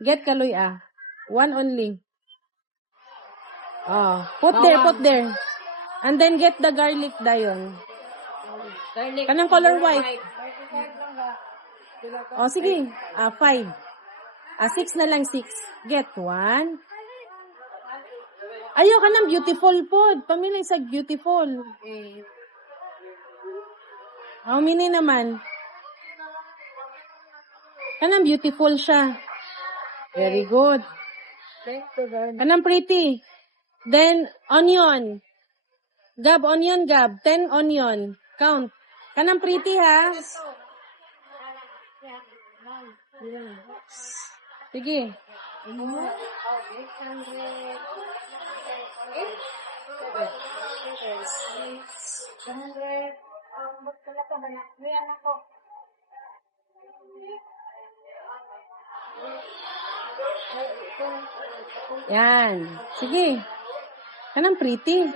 Get Kaloy ah. One only. Oh, put there. And then get the garlic dayon. Garlic. Kanang color white. Oh, sige. 5. 6 na lang, 6. Get 1. Ayaw ka ng beautiful food. Pamilya sa beautiful. How many naman? Kanang beautiful siya. Very good. Kanang pretty. Then, onion. Gab, onion, Gab. 10 onion. Count. Kanang pretty, ha? Sige. Yan. Sige. Kanang pretty.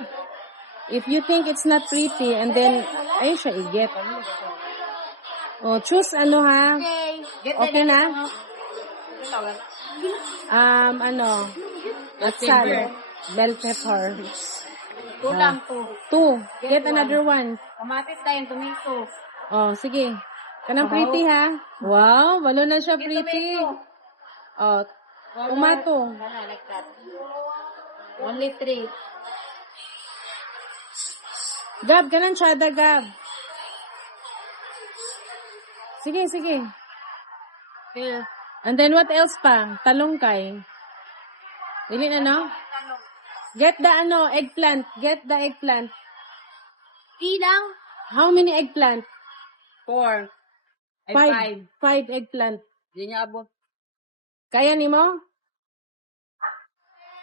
If you think it's not pretty, and then, ay siya i-get. Oh, choose ano ha? Okay na? Atsal. Bell pepper. Kulang 2. Get another one. Kamatis tayong tomato. Oh, sige. Kanang pretty ha? Wow, walo na siya pretty. Oh, tomato. Like that. Only 3. Gab, kanang tsada, Gab. Sige. Yeah. And then what else pa? Talongkay. Dili na, no? Get the eggplant. Get the eggplant. Ilang? How many eggplant? 4. 5 eggplant. Hindi niya abot. Kaya ni mo?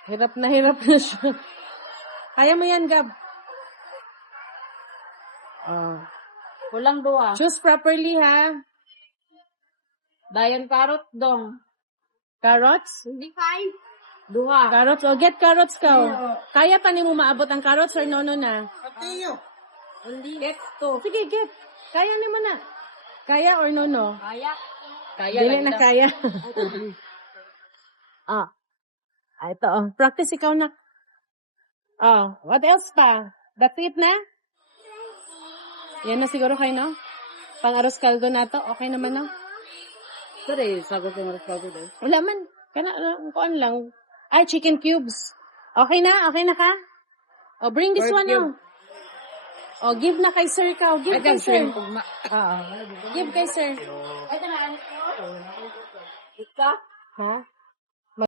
Hirap na siya. Kaya mo yan, Gab. Kulang 2. Choose properly, ha? Dayon carrot dong. Carrots? Hindi 5. 2. Carrots. Oh, get carrots ka. Kaya pa ni mo maabot ang carrots or no na? Only get 2. Sige, get. Kaya ni mo na. Kaya or no? Kaya. Dili na kaya. Ito. Practice ikaw na. What else pa? That's it na? Yan na siguro kayo, no? Pang-aros kaldo na to. Okay naman, no? Sorry, sagot yung aros kaldo doon. Wala man. Kuan lang. Ay, chicken cubes. Okay na? Okay na ka? Bring this one, no? Give na kay sir ka. Give kay sir. Give kay sir. Ito na, ano? Ika? Ha?